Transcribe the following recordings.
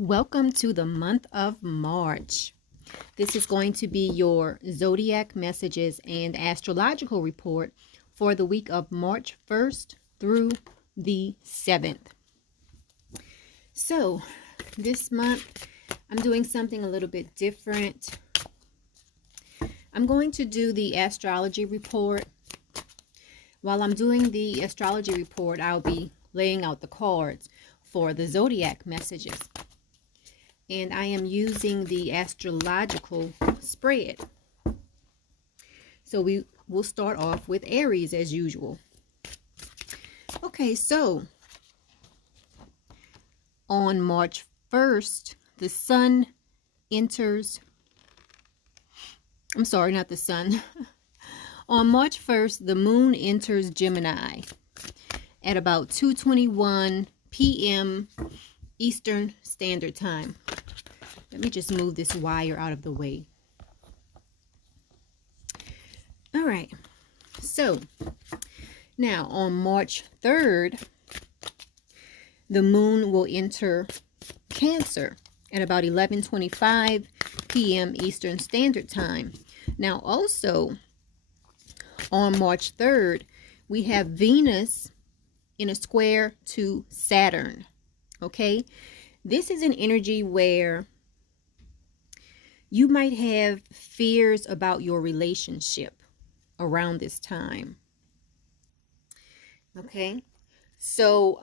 Welcome to the month of March. This is going to be your zodiac messages and astrological report for the week of March 1st through the 7th. So, this month I'm doing something a little bit different. I'm going to do the astrology report. While I'm doing the astrology report, I'll be laying out the cards for the zodiac messages. And I am using the astrological spread. So we will start off with Aries as usual. Okay, so on March 1st, the sun enters, I'm sorry, not the sun. On March 1st, the moon enters Gemini at about 2:21 p.m. Eastern Standard Time. Let me just move this wire out of the way. All right. So, now on March 3rd, the moon will enter Cancer at about 11:25 p.m. Eastern Standard Time. Now, also on March 3rd, we have Venus in a square to Saturn. Okay? This is an energy where you might have fears about your relationship around this time. Okay? So,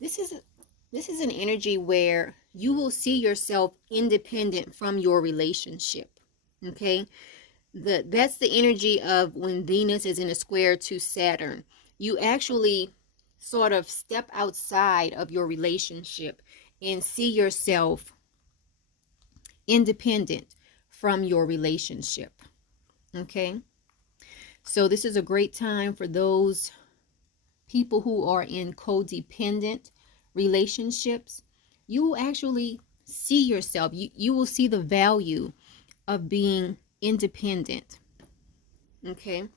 this is an energy where you will see yourself independent from your relationship. Okay? That's the energy of when Venus is in a square to Saturn. You actually sort of step outside of your relationship and see yourself independent from your relationship. Okay? So this is a great time for those people who are in codependent relationships. You will actually see yourself. You will see the value of being independent. Okay?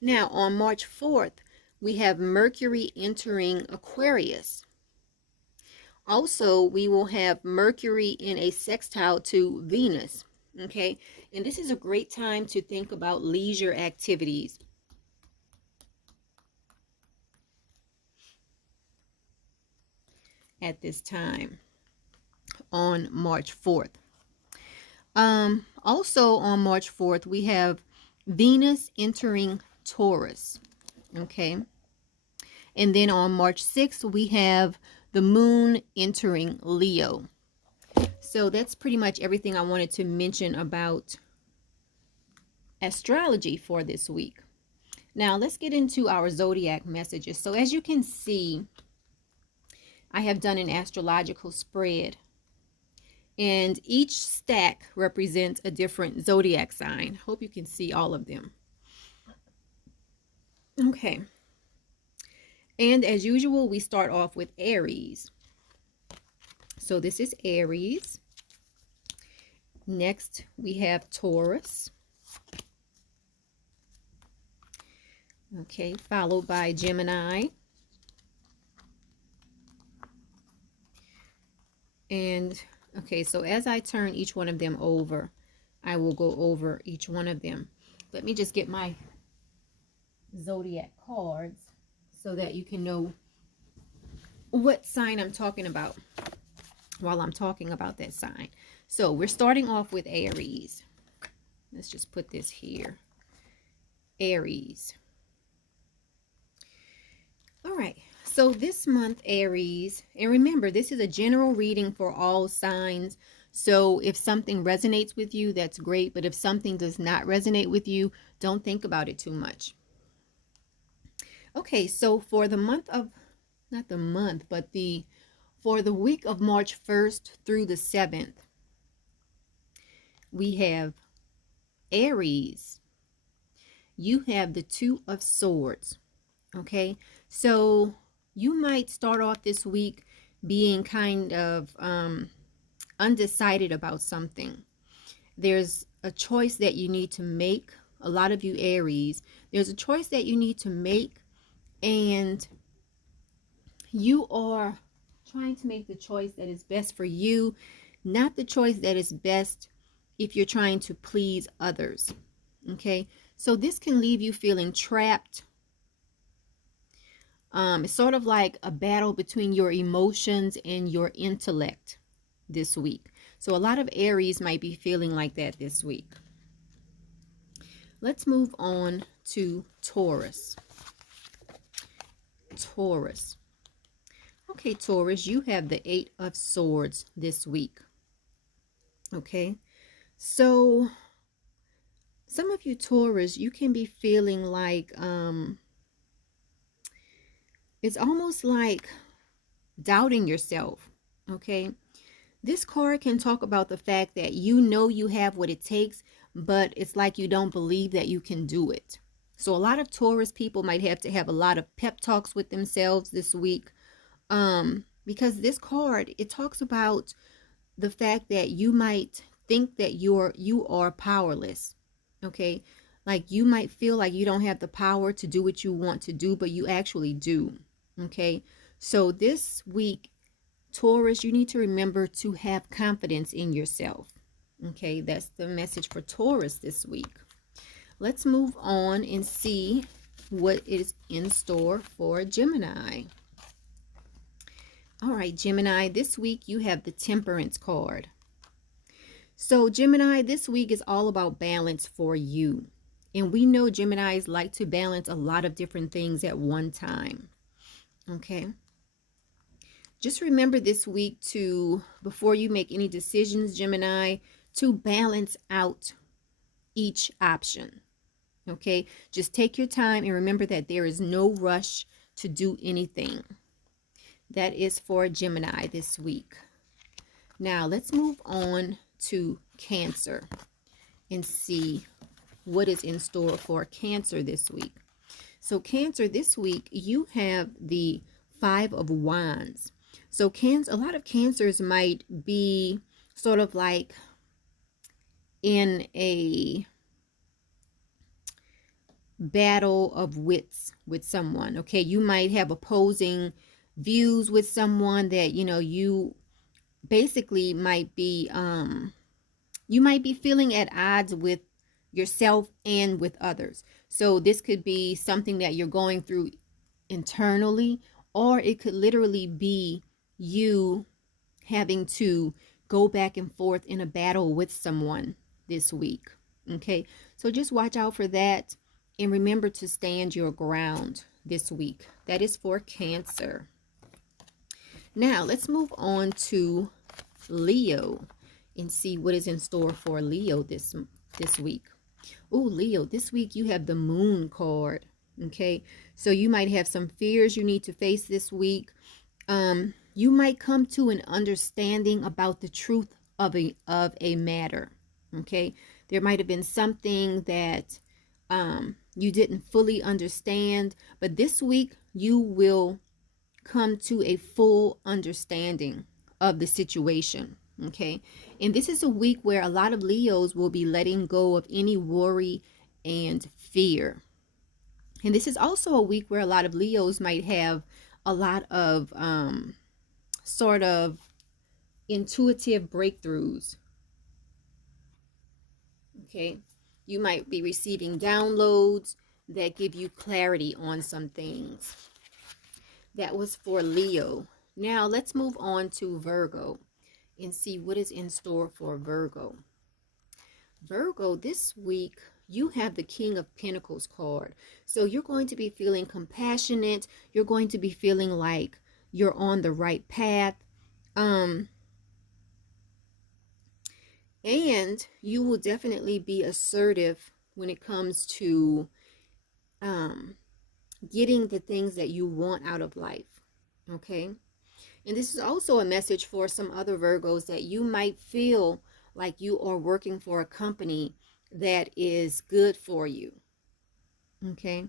Now, on March 4th, we have Mercury entering Aquarius. Also, we will have Mercury in a sextile to Venus. Okay? And this is a great time to think about leisure activities. At this time on March 4th. Also on March 4th, we have Venus entering Taurus. Okay? And then on March 6th, we have the moon entering Leo. So that's pretty much everything I wanted to mention about astrology for this week. Now let's get into our zodiac messages. So as you can see, I have done an astrological spread, and each stack represents a different zodiac sign. Hope you can see all of them. Okay. And as usual, we start off with Aries. So this is Aries. Next, we have Taurus. Okay, followed by Gemini. And, okay, so as I turn each one of them over, I will go over each one of them. Let me just get my zodiac cards so that you can know what sign I'm talking about while I'm talking about that sign. So we're starting off with Aries. Let's just put this here. Aries. All right. So this month, Aries, and remember, this is a general reading for all signs. So if something resonates with you, that's great. But if something does not resonate with you, don't think about it too much. Okay, so for the month of, not the month, but for the week of March 1st through the 7th, we have Aries. You have the Two of Swords. Okay, so you might start off this week being kind of undecided about something. There's a choice that you need to make. A lot of you Aries, there's a choice that you need to make, and you are trying to make the choice that is best for you, not the choice that is best if you're trying to please others. Okay, so this can leave you feeling trapped. It's sort of like a battle between your emotions and your intellect this week. So a lot of Aries might be feeling like that this week. Let's move on to Taurus. Taurus. Okay, Taurus, you have the 8 of Swords this week. Okay, so some of you Taurus, you can be feeling like it's almost like doubting yourself. Okay, this card can talk about the fact that you know you have what it takes, but it's like you don't believe that you can do it. So a lot of Taurus people might have to have a lot of pep talks with themselves this week, because this card, it talks about the fact that you might think that you are powerless. Okay, like you might feel like you don't have the power to do what you want to do, but you actually do. Okay, so this week, Taurus, you need to remember to have confidence in yourself. Okay, that's the message for Taurus this week. Let's move on and see what is in store for Gemini. All right, Gemini, this week you have the Temperance card. So Gemini, this week is all about balance for you. And we know Geminis like to balance a lot of different things at one time. Okay. Just remember this week to, before you make any decisions, Gemini, to balance out each option. Okay. Just take your time and remember that there is no rush to do anything. That is for Gemini this week. Now let's move on to Cancer and see what is in store for Cancer this week. So Cancer, this week you have the 5 of Wands. So Cancer, a lot of Cancers might be sort of like in a battle of wits with someone. Okay, you might have opposing views with someone that, you know, you basically might be you might be feeling at odds with yourself and with others. So this could be something that you're going through internally, or it could literally be you having to go back and forth in a battle with someone this week. Okay, so just watch out for that and remember to stand your ground this week. That is for Cancer. Now let's move on to Leo and see what is in store for Leo this week. Oh, Leo, this week you have the Moon card. Okay, so you might have some fears you need to face this week. You might come to an understanding about the truth of a matter. Okay, there might have been something that you didn't fully understand, but this week you will come to a full understanding of the situation. Okay, and this is a week where a lot of Leos will be letting go of any worry and fear. And this is also a week where a lot of Leos might have a lot of sort of intuitive breakthroughs. Okay, you might be receiving downloads that give you clarity on some things. That was for Leo. Now let's move on to Virgo and see what is in store for Virgo. Virgo, this week you have the King of Pentacles card. So you're going to be feeling compassionate. You're going to be feeling like you're on the right path. And you will definitely be assertive when it comes to getting the things that you want out of life. Okay, and this is also a message for some other Virgos that you might feel like you are working for a company that is good for you. Okay,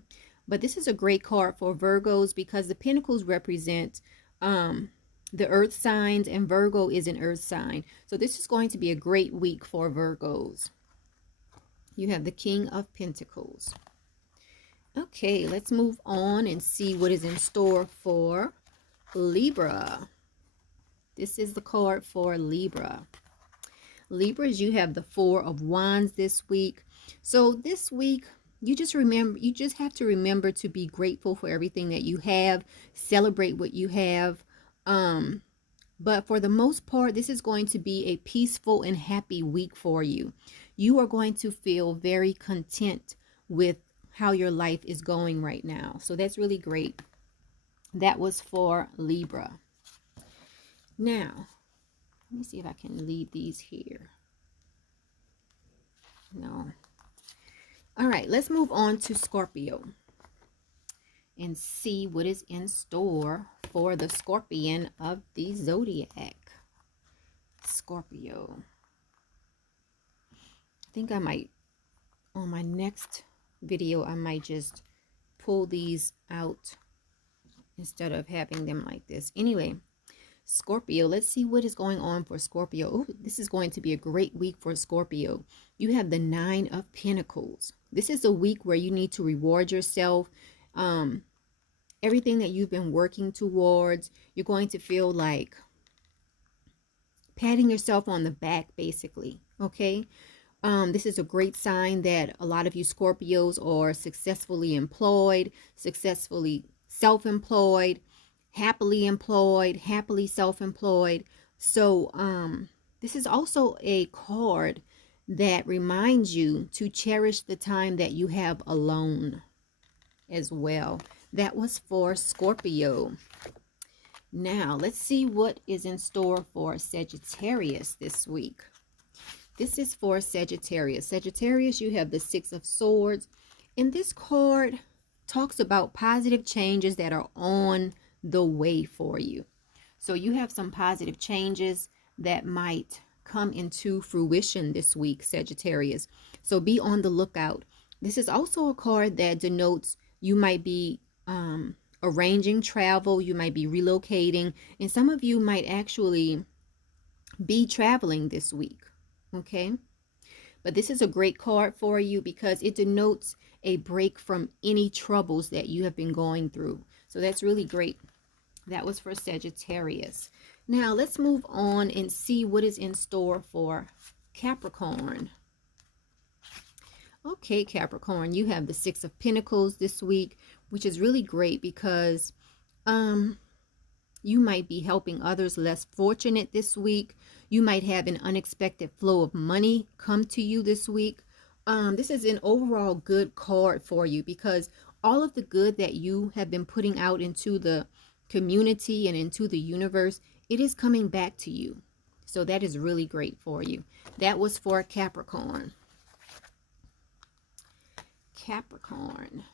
but this is a great card for Virgos because the Pentacles represent the earth signs, and Virgo is an earth sign. So this is going to be a great week for Virgos. You have the King of Pentacles. Okay, let's move on and see what is in store for Libra. This is the card for Libra. Libras, you have the Four of Wands this week. So this week, you just have to remember to be grateful for everything that you have. Celebrate what you have. But for the most part, this is going to be a peaceful and happy week for you. You are going to feel very content with how your life is going right now. So that's really great. That was for Libra. Now, let me see if I can leave these here. No. All right, let's move on to Scorpio and see what is in store for the Scorpion of the zodiac. Scorpio. I think I might, on my next video, I might just pull these out instead of having them like this. Anyway, Scorpio, let's see what is going on for Scorpio. Ooh, this is going to be a great week for Scorpio. You have the Nine of Pentacles. This is a week where you need to reward yourself. Everything that you've been working towards, you're going to feel like patting yourself on the back, basically. Okay. This is a great sign that a lot of you Scorpios are successfully employed, successfully self-employed, happily employed, happily self-employed. So this is also a card that reminds you to cherish the time that you have alone as well. That was for Scorpio. Now let's see what is in store for Sagittarius this week. This is for Sagittarius. Sagittarius, you have the Six of Swords, and this card talks about positive changes that are on the way for you. So you have some positive changes that might come into fruition this week, Sagittarius. So be on the lookout. This is also a card that denotes you might be arranging travel, you might be relocating, and some of you might actually be traveling this week. Okay, but this is a great card for you because it denotes a break from any troubles that you have been going through. So that's really great. That was for Sagittarius. Now let's move on and see what is in store for Capricorn. Okay, Capricorn, you have the Six of Pentacles this week, which is really great because you might be helping others less fortunate this week. You might have an unexpected flow of money come to you this week. This is an overall good card for you because all of the good that you have been putting out into the community and into the universe, it is coming back to you. So that is really great for you. That was for Capricorn. Capricorn.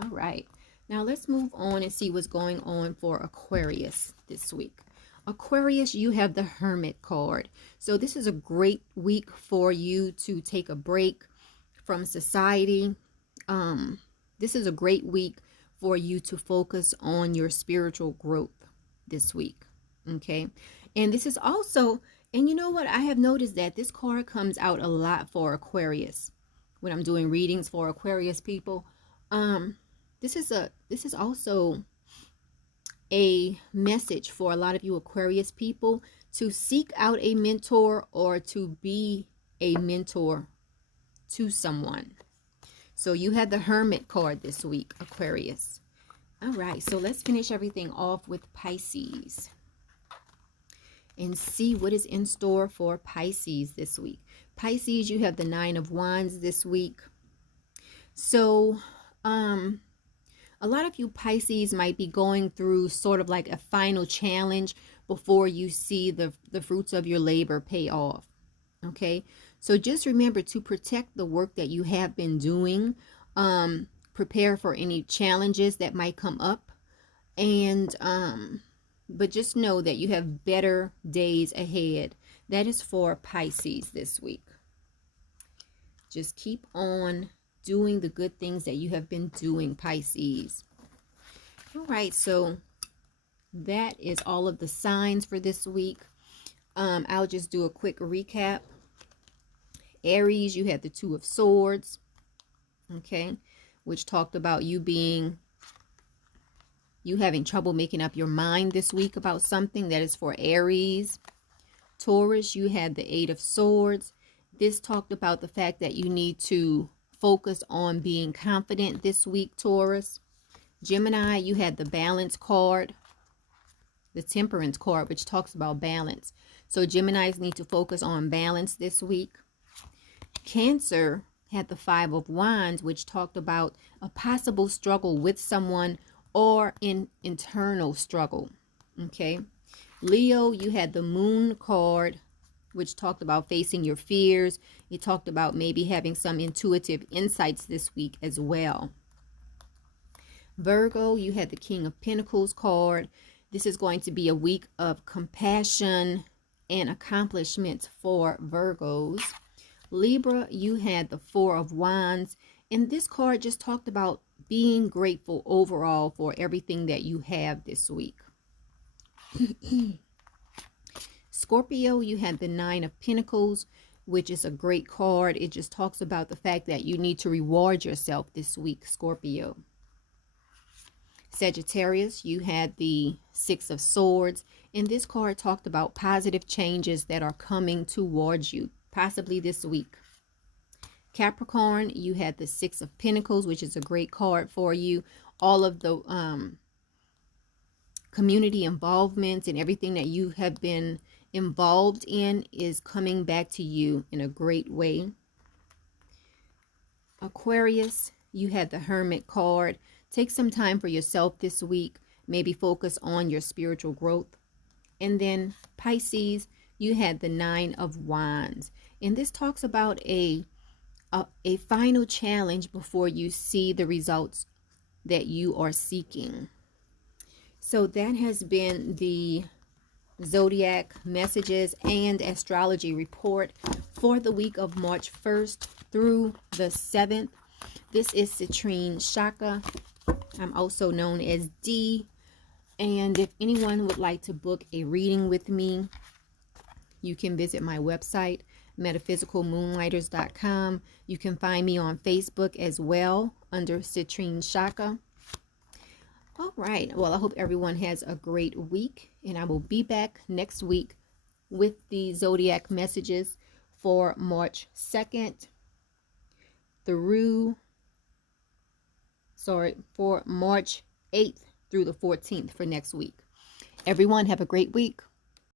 All right. Now let's move on and see what's going on for Aquarius this week. Aquarius, you have the Hermit card. So this is a great week for you to take a break from society. This is a great week for you to focus on your spiritual growth this week. Okay. And this is also, and you know what? I have noticed that this card comes out a lot for Aquarius when I'm doing readings for Aquarius people. This is also a message for a lot of you Aquarius people to seek out a mentor or to be a mentor to someone. So you had the Hermit card this week, Aquarius. All right, so let's finish everything off with Pisces and see what is in store for Pisces this week. Pisces, you have the Nine of Wands this week. So a lot of you Pisces might be going through sort of like a final challenge before you see the fruits of your labor pay off. Okay, so just remember to protect the work that you have been doing. Prepare for any challenges that might come up, and but just know that you have better days ahead. That is for Pisces this week. Just keep on doing the good things that you have been doing, Pisces. All right, so that is all of the signs for this week. I'll just do a quick recap. Aries, you had the Two of Swords, okay, which talked about you being You having trouble making up your mind this week about something. That is for Aries. Taurus, you had the Eight of Swords. This talked about the fact that you need to focus on being confident this week, Taurus. Gemini, you had the Balance card, the Temperance card, which talks about balance. So Geminis need to focus on balance this week. Cancer had the Five of Wands, which talked about a possible struggle with someone or an internal struggle. Okay. Leo, you had the Moon card, which talked about facing your fears. It talked about maybe having some intuitive insights this week as well. Virgo, you had the King of Pentacles card. This is going to be a week of compassion and accomplishments for Virgos. Libra, you had the Four of Wands. And this card just talked about being grateful overall for everything that you have this week. Scorpio, you had the Nine of Pentacles, which is a great card. It just talks about the fact that you need to reward yourself this week, Scorpio. Sagittarius, you had the Six of Swords, and this card talked about positive changes that are coming towards you, possibly this week. Capricorn, you had the Six of Pentacles, which is a great card for you. All of the community involvements and everything that you have been involved in is coming back to you in a great way. Aquarius, you had the Hermit card. Take some time for yourself this week. Maybe focus on your spiritual growth. And then Pisces, you had the Nine of Wands. And this talks about a final challenge before you see the results that you are seeking. So that has been the zodiac messages and astrology report for the week of March 1st through the 7th. This is CitrineChaka. I'm also known as D. And if anyone would like to book a reading with me, you can visit my website, MetaphysicalMoonlighters.com. You can find me on Facebook as well under CitrineChaka. All right. Well, I hope everyone has a great week, and I will be back next week with the zodiac messages for March 2nd for March 8th through the 14th for next week. Everyone have a great week.